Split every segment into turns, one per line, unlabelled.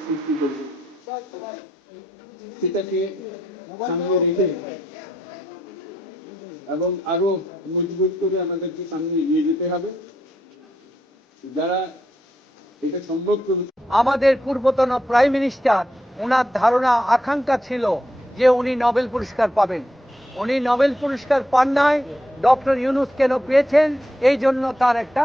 সৃষ্টি সেটাকে সামনে রেখে এবং আরও মজবুত করে আমাদেরকে সামনে এগিয়ে যেতে হবে যারা এটা সম্ভব করেছে
আমাদের পূর্বতন প্রাইম মিনিস্টার ওনার ধারণা আকাঙ্ক্ষা ছিল যে উনি নোবেল পুরস্কার পাবেন। উনি নোবেল পুরস্কার পান নাই ডক্টর ইউনুস কেন পেয়েছেন? এই জন্য তার একটা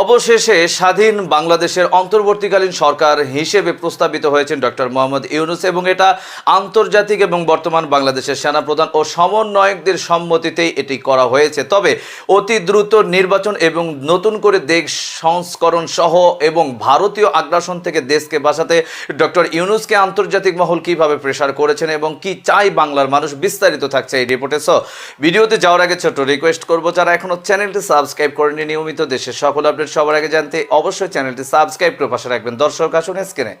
অবশেষে স্বাধীন বাংলাদেশের অন্তর্বর্তীকালীন সরকার হিসেবে প্রস্তাবিত হয়েছেন ডক্টর মোহাম্মদ ইউনুস এবং এটা আন্তর্জাতিক এবং বর্তমান বাংলাদেশের সেনাপ্রধান ও সমন্বয়কদের সম্মতিতেই এটি করা হয়েছে। তবে অতি দ্রুত নির্বাচন এবং নতুন করে দেশ সংস্করণ সহ এবং ভারতীয় আগ্রাসন থেকে দেশকে বাঁচাতে ডক্টর ইউনুসকে আন্তর্জাতিক মহল কীভাবে প্রেশার করেছেন এবং কি চাই বাংলার মানুষ বিস্তারিত থাকছে এই রিপোর্টে সো ভিডিওতে যাওয়ার আগে ছোট্ট রিকোয়েস্ট করব, যারা এখনও চ্যানেলটি সাবস্ক্রাইব করেনি নিয়মিত দেশের সকল আপডেট সবার আগে জানতে অবশ্যই চ্যানেলটি সাবস্ক্রাইব করে পাশে রাখবেন। দর্শক আসুন স্ক্রিনে।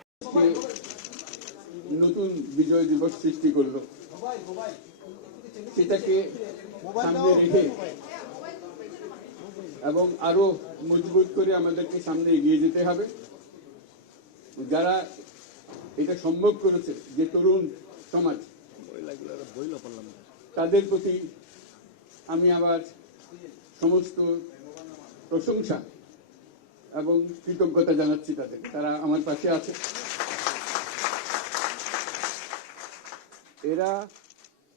নতুন বিজয় দিবস সৃষ্টি করল। সেটাকে সামনে রেখে এবং আরও মজবুত করে আমাদেরকে সামনে এগিয়ে যেতে হবে। যারা এটা সম্ভব করেছে, যে তরুণ সমাজ, তাদের প্রতি আমি আবার সমস্ত প্রশংসা এবং কৃতজ্ঞতা জানাচ্ছি তাদের। তারা আমার পাশে আছে। এরা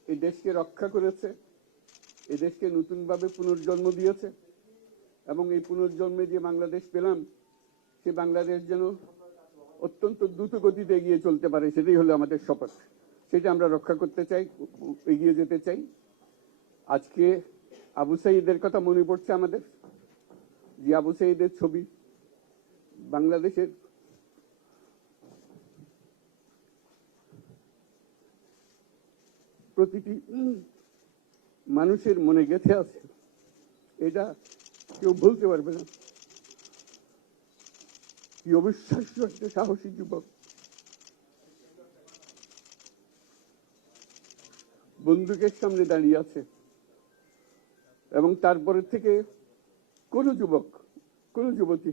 এই দেশকে রক্ষা করেছে এই দেশকে নতুনভাবে পুনর্জন্ম দিয়েছে এবং এই পুনর্জন্মে যে বাংলাদেশ পেলাম, সে বাংলাদেশ যেন অত্যন্ত দ্রুত গতিতে এগিয়ে চলতে পারে, সেটাই হলো আমাদের শপথ। সেটা আমরা রক্ষা করতে চাই, এগিয়ে যেতে চাই। আজকে আবু সাইদের কথা মনে পড়ছে আমাদের, যে আবু সাইদের ছবি বাংলাদেশের প্রতিটি মানুষের মনে গেঁথে আছে। এটা কেউ বলতে পারবে না। কি অবিশ্বাস্য একটা সাহসী যুবক। বন্দুকের সামনে দাঁড়িয়ে আছে এবং তারপরে থেকে কোনো যুবক, কোনো যুবতী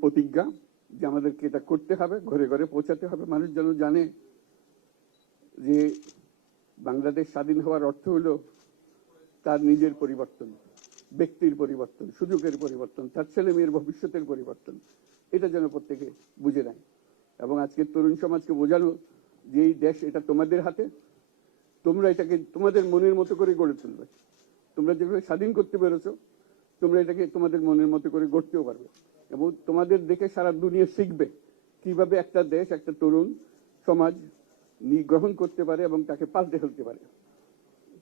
প্রতিজ্ঞা যে আমাদেরকে এটা করতে হবে, ঘরে ঘরে পৌঁছাতে হবে। মানুষ যেন জানে যে বাংলাদেশ স্বাধীন হওয়ার অর্থ হলো তার নিজের পরিবর্তন, ব্যক্তির পরিবর্তন, সুযোগের পরিবর্তন, তার ছেলে মেয়ের ভবিষ্যতের পরিবর্তন। এটা যেন প্রত্যেকে বুঝে নেয়। এবং আজকের তরুণ সমাজকে বোঝানো যে এই দেশ এটা তোমাদের হাতে, তোমরা এটাকে তোমাদের মনের মতো করে গড়ে তুলবে। তোমরা যেভাবে স্বাধীন করতে পেরেছ, তোমরা এটাকে তোমাদের মনের মতো করে গড়তেও পারবে। এবং তোমাদের দেখে সারা দুনিয়া শিখবে কীভাবে একটা দেশ, একটা তরুণ সমাজ গ্রহণ করতে পারে এবং তাকে পাল্টে ফেলতে পারে।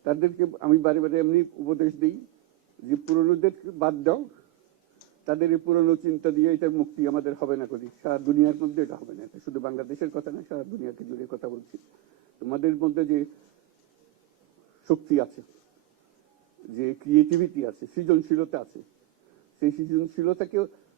তাদেরকে আমি বারে বারে এমনি উপদেশ দিই যে, পুরনোদের বাদ দাও। তাদের এই পুরনো চিন্তা দিয়ে এটা মুক্তি আমাদের হবে না করি সারা দুনিয়ার মধ্যে এটা হবে না। এটা শুধু বাংলাদেশের কথা না, সারা দুনিয়াকে জুড়ে কথা বলছি। তোমাদের মধ্যে যে শক্তি আছে, যে ক্রিয়েটিভিটি আছে, সৃজনশীলতা আছে, সেই সৃজনশীলতাকেও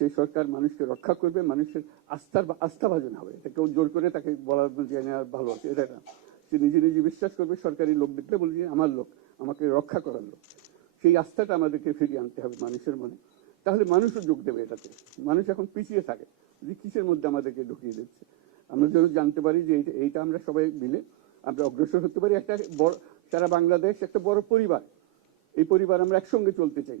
সেই সরকার মানুষকে রক্ষা করবে, মানুষের আস্থার আস্থাভাজন হবে। এটা কেউ জোর করে তাকে বলার যে ভালো আছে, এটা না। সে নিজে নিজে বিশ্বাস করবে, সরকারি লোক দেখলে বলবে আমার লোক, আমাকে রক্ষা করার লোক। সেই আস্থাটা আমাদেরকে ফিরিয়ে আনতে হবে মানুষের মনে। তাহলে মানুষও যোগ দেবে এটাতে। মানুষ এখন পিছিয়ে থাকে যে, কিসের মধ্যে আমাদেরকে ঢুকিয়ে দিচ্ছে? আমরা যেন জানতে পারি যে এইটা আমরা সবাই মিলে আমরা অগ্রসর হতে পারি। একটা বড়, সারা বাংলাদেশ একটা বড় পরিবার। এই পরিবার আমরা একসঙ্গে চলতে চাই।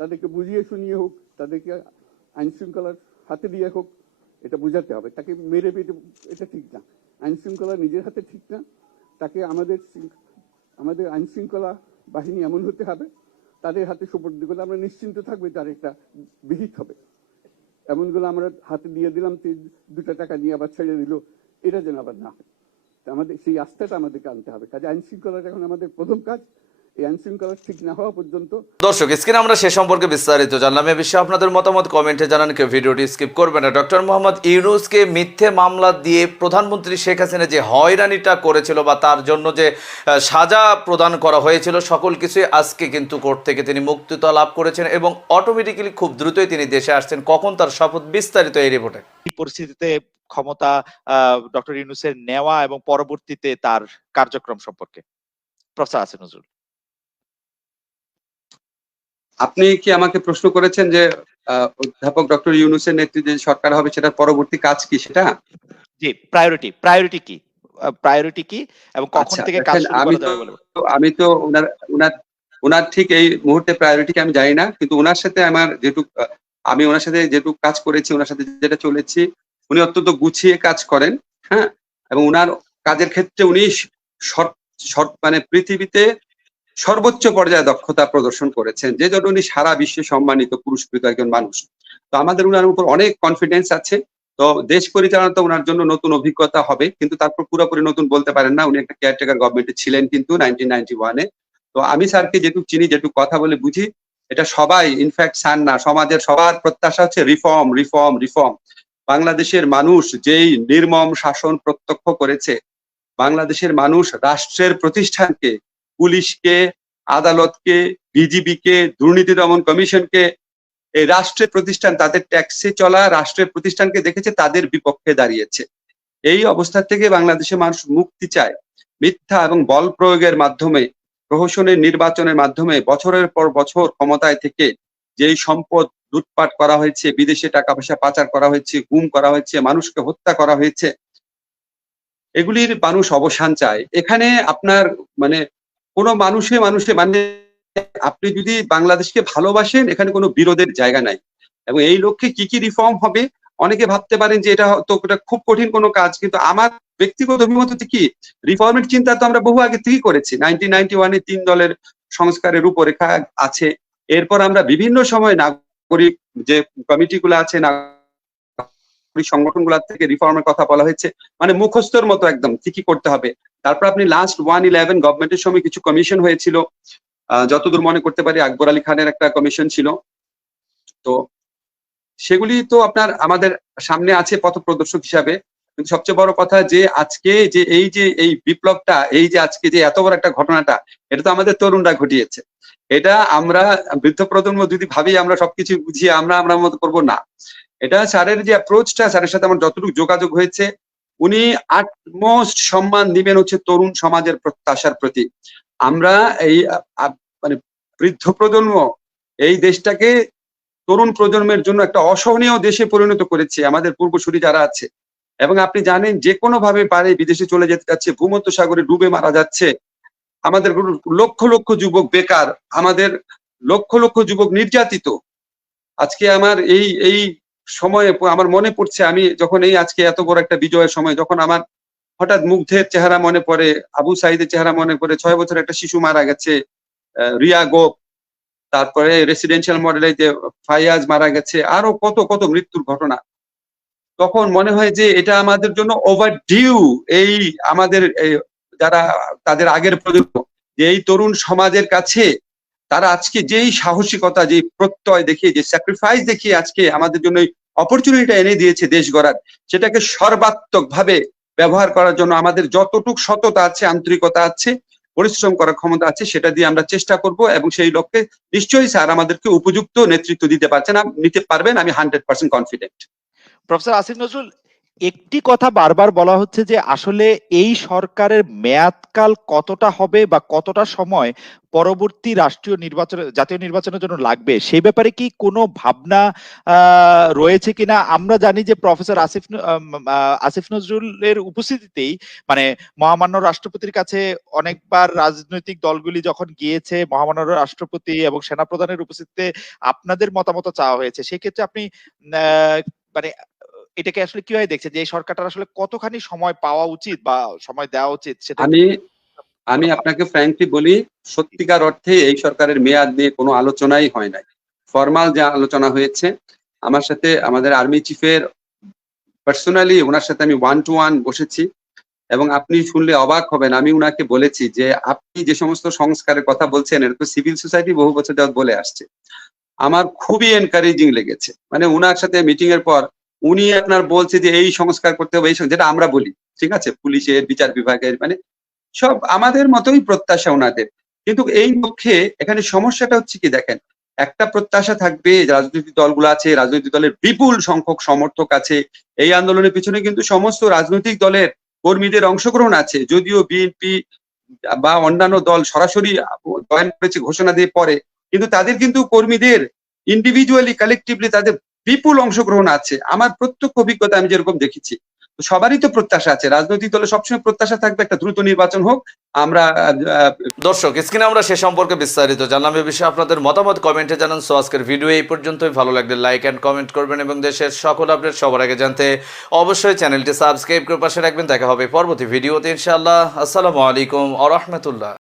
তাদেরকে বুঝিয়ে শুনিয়ে হোক, তাদেরকে আইনশৃঙ্খলার হাতে দিয়ে হোক, এটা বোঝাতে হবে। তাকে মেরে পেটে এটা ঠিক না। আইনশৃঙ্খলা নিজের হাতে ঠিক না, তাকে আমাদের আমাদের আইনশৃঙ্খলা বাহিনী এমন হতে হবে, তাদের হাতে সুপর্দ করলে আমরা নিশ্চিন্ত থাকবে তার একটা বিহিত হবে। এমনগুলো আমরা হাতে দিয়ে দিলাম দুটা টাকা নিয়ে আবার ছেড়ে দিল, এটা যেন আবার না হয়। আমাদের, সেই আস্থাটা আমাদেরকে আনতে হবে। কাজে আইনশৃঙ্খলাটা এখন আমাদের প্রথম কাজ।
দর্শক স্ক্রিনে আমরা সে সম্পর্কে বিস্তারিত জানলাম। এ বিষয়ে আপনাদের মতামত কমেন্টে জানান কেউ ভিডিওটি স্কিপ করবেন না। ডক্টর মোহাম্মদ ইউনুসকে মিথ্যে মামলা দিয়ে প্রধানমন্ত্রী শেখ হাসিনা যে হয়রানিটা করেছিল বা তার জন্য যে সাজা প্রদান করা হয়েছিল সকল কিছুই আজকে কিন্তু কোর্ট থেকে তিনি মুক্তিতা লাভ করেছেন এবং অটোমেটিক্যালি খুব দ্রুতই তিনি দেশে আসছেন। কখন তার শপথ বিস্তারিত এই রিপোর্টে
পরিস্থিতিতে ক্ষমতা ডক্টর ইউনুসের নেওয়া এবং পরবর্তীতে তার কার্যক্রম সম্পর্কে প্রশ্ন আছে নজরুল।
আপনি কি আমাকে প্রশ্ন করেছেন যে অধ্যাপক ডক্টর ইউনুসের নেতৃত্বে যে সরকার হবে সেটার পরবর্তী কাজ কি সেটা?
জি প্রায়োরিটি প্রায়োরিটি কি? প্রায়োরিটি কি এবং কখন
আচ্ছা,
থেকে কাজ
আমি তো আমি তো ওনার ওনার ওনার ঠিক এই মুহূর্তে প্রায়োরিটি আমি জানি না কিন্তু ওনার সাথে আমার যেটুক আমি ওনার সাথে যেটুক কাজ করেছি ওনার সাথে যেটা চলেছি উনি অত্যন্ত গুছিয়ে কাজ করেন হ্যাঁ? এবং ওনার কাজের ক্ষেত্রে উনি সর- সর- মানে পৃথিবীতে সর্বোচ্চ পর্যায়ে দক্ষতা প্রদর্শন করেছেন, যে জন্য উনি সারা বিশ্বে সম্মানিত পুরস্কৃত একজন মানুষ। তো আমাদের উনার উপর অনেক কনফিডেন্স আছে। তো দেশ পরিচালনা তো ওনার জন্য নতুন অভিজ্ঞতা হবে, কিন্তু তারপর পুরোপুরি নতুন বলতে পারেন না। উনি একটা কেয়ারটেকার গভর্নমেন্টে ছিলেন কিন্তু নাইনটিন নাইনটি ওয়ানে তো আমি স্যারকে যেটুকু চিনি, যেটুকু কথা বলে বুঝি, এটা সবাই ইনফ্যাক্ট স্যার না, সমাজের সবার প্রত্যাশা হচ্ছে রিফর্ম রিফর্ম রিফর্ম বাংলাদেশের মানুষ যেই নির্মম শাসন প্রত্যক্ষ করেছে, বাংলাদেশের মানুষ রাষ্ট্রের প্রতিষ্ঠানকে পুলিশকে, আদালতকে, বিজিবিকে, দুর্নীতি দমন কমিশনকে, এই রাষ্ট্রের প্রতিষ্ঠান, তাদের ট্যাক্সে চলা রাষ্ট্রের প্রতিষ্ঠানকে দেখেছে, তাদের বিপক্ষে দাঁড়িয়েছে। এই অবস্থা থেকে বাংলাদেশের মানুষ মুক্তি চায়। মিথ্যা এবং বল প্রয়োগের মাধ্যমে, প্রহসনের নির্বাচনের মাধ্যমে বছরের পর বছর ক্ষমতায় থেকে যেই সম্পদ লুটপাট করা হয়েছে, বিদেশে টাকা পয়সা পাচার করা হয়েছে, গুম করা হয়েছে, মানুষকে হত্যা করা হয়েছে, এগুলির মানুষ অবসান চায়। এখানে আপনার মানে কোনো মানুষে মানুষে মানে আপনি যদি বাংলাদেশকে ভালোবাসেন, এখানে কোনো বিরোধের জায়গা নাই। এবং এই লক্ষ্যে কি কি রিফর্ম হবে, অনেকে ভাবতে পারেন যে এটা তো খুব কঠিন কোনো কাজ, কিন্তু আমার ব্যক্তিগত অভিমত হচ্ছে কি রিফর্মের চিন্তা তো আমরা বহু আগে থেকেই করেছি। নাইনটিন নাইনটি ওয়ানে তিন দলের সংস্কারের রূপরেখা আছে। এরপর আমরা বিভিন্ন সময় নাগরিক যে কমিটিগুলো আছে, নাগরিক সংগঠনগুলো থেকে রিফর্মের কথা বলা হয়েছে। মানে মুখস্থর মতো একদম কি কি করতে হবে। তারপর আপনি লাস্ট ওয়ান ইলেভেন গভর্নমেন্টের সময় কিছু কমিশন হয়েছিল। যতদূর মনে করতে পারি আকবর আলী খানের একটা কমিশন ছিল। তো সেগুলি তো আপনার আমাদের সামনে আছে পথ প্রদর্শক হিসাবে সবচেয়ে বড় কথা যে আজকে যে এই যে এই বিপ্লবটা, এই যে আজকে যে এত বড় একটা ঘটনাটা, এটা তো আমাদের তরুণরা ঘটিয়েছে। এটা আমরা, বৃদ্ধ প্রজন্ম যদি ভাবি আমরা সবকিছু বুঝিয়ে আমরা আমরা মতো করব না। এটা স্যারের যে অ্যাপ্রোচটা স্যারের সাথে আমার যতটুকু যোগাযোগ হয়েছে উনি আটমোস্ট সম্মান দিবেন হচ্ছে তরুণ সমাজের প্রত্যাশার প্রতি। আমরা এই মানে বৃদ্ধ প্রজন্ম এই দেশটাকে তরুণ প্রজন্মের জন্য একটা অসহনীয় দেশে পরিণত করেছে আমাদের পূর্বসূরি যারা আছে। এবং আপনি জানেন যে কোনো ভাবে পারে বিদেশে চলে যেতে যাচ্ছে ভূমধ্য সাগরে ডুবে মারা যাচ্ছে। আমাদের লক্ষ লক্ষ যুবক বেকার, আমাদের লক্ষ লক্ষ যুবক নির্যাতিত। আজকে আমার এই এই সময়ে আমার মনে পড়ছে আমি যখন এই আজকে এত বড় একটা বিজয়ের সময়, যখন আমার হঠাৎ মুগ্ধের চেহারা মনে পড়ে, আবু সাইদের চেহারা মনে পড়ে, ছয় বছর একটা শিশু মারা গেছে রিয়া গোপ, তারপরে রেসিডেন্সিয়াল মডেলে যে ফাইয়াজ মারা গেছে, আরও কত কত মৃত্যুর ঘটনা। তখন মনে হয় যে এটা আমাদের জন্য ওভার ডিউ এই আমাদের যারা তাদের আগের প্রজন্ম, যে এই তরুণ সমাজের কাছে তারা আজকে যেই সাহসিকতা যে প্রত্যয় দেখিয়ে, যে স্যাক্রিফাইস দেখিয়ে আজকে আমাদের জন্য অপরচুনিটিটা এনে দিয়েছে দেশ গড়ার। সেটাকে সর্বাত্মক ভাবে ব্যবহার করার জন্য আমাদের যতটুক সততা আছে, আন্তরিকতা আছে, পরিশ্রম করার ক্ষমতা আছে, সেটা দিয়ে আমরা চেষ্টা করব এবং সেই লক্ষ্যে নিশ্চয়ই স্যার আমাদেরকে উপযুক্ত নেতৃত্ব দিতে পারছেন নিতে পারবেন, আমি hundred percent confident
professor Asif Nazrul একটি কথা বারবার বলা হচ্ছে যে আসলে এই সরকারের মেয়াদকাল কতটা হবে বা কতটা সময় পরবর্তী রাষ্ট্রীয় নির্বাচন, জাতীয় নির্বাচনের জন্য লাগবে? সেই ব্যাপারে কি কোনো ভাবনা রয়েছে কিনা? আমরা জানি যে প্রফেসর আসিফ আসিফ নজরুলের উপস্থিতিতেই মানে মহামান্য রাষ্ট্রপতির কাছে অনেকবার রাজনৈতিক দলগুলি যখন গিয়েছে, মহামান্য রাষ্ট্রপতি এবং সেনাপ্রধানের উপস্থিতিতে আপনাদের মতামত চাওয়া হয়েছে। সেক্ষেত্রে আপনি মানে এটাকে আসলে কীভাবে দেখছেন যে এই সরকারটার আসলে কতখানি সময় পাওয়া উচিত বা সময় দেওয়া উচিত সেটা
আমি আমি আপনাকে ফ্র্যাঙ্কলি বলি সত্যিকার অর্থে এই সরকারের মেয়াদ নিয়ে কোনো আলোচনাই হয় নাই। ফর্মাল যে আলোচনা হয়েছে আমার সাথে আমাদের আর্মি চিফের পার্সোনালি ওনার সাথে আমি ওয়ান টু ওয়ান বসেছি এবং আপনি শুনলে অবাক হবেন আমি উনাকে বলেছি যে আপনি যে সমস্ত সংস্কারের কথা বলছেন এটা তো সিভিল সোসাইটি বহু বছর যাবত বলে আসছে। আমার খুবই এনকারেজিং লেগেছে। মানে উনার সাথে মিটিং এর পর উনি আপনার বলছে যে এই সংস্কার করতে হবে, এই যেটা আমরা বলি, ঠিক আছে? পুলিশের, বিচার বিভাগের মানে সব আমাদের মতোই প্রত্যাশা ওনাদের। কিন্তু এই লক্ষ্যে এখানে সমস্যাটা হচ্ছে কি দেখেন? একটা প্রত্যাশা থাকবে, রাজনৈতিক দলগুলো আছে, রাজনৈতিক দলের বিপুল সংখ্যক সমর্থক আছে। এই আন্দোলনের পিছনে কিন্তু সমস্ত রাজনৈতিক দলের কর্মীদের অংশগ্রহণ আছে। যদিও বিএনপি বা অন্যান্য দল সরাসরি জয়েন করেছে, ঘোষণা দিয়ে পরে, কিন্তু তাদের কিন্তু কর্মীদের ইন্ডিভিজুয়ালি কালেকটিভলি তাদের বিপুল অংশগ্রহণ আছে। আমার প্রত্যক্ষ অভিজ্ঞতা আমি যেরকম দেখেছি। সবারই তো প্রত্যাশা আছে। রাজনৈতিক দলে সবসময় প্রত্যাশা থাকবে একটা দ্রুত নির্বাচন হোক। আমরা
দর্শক, স্ক্রিনে আমরা সে সম্পর্কে বিস্তারিত জানলাম। এ বিষয়ে আপনাদের মতামত কমেন্টে জানান। সো আজকের ভিডিও এই পর্যন্তই। ভালো লাগলে লাইক অ্যান্ড কমেন্ট করবেন এবং দেশের সকল আপডেট সবার আগে জানতে অবশ্যই চ্যানেলটি সাবস্ক্রাইব করে পাশে রাখবেন। দেখা হবে পরবর্তী ভিডিওতে ইনশাআল্লাহ। আসসালামু আলাইকুম আ রহমতুল্লাহ।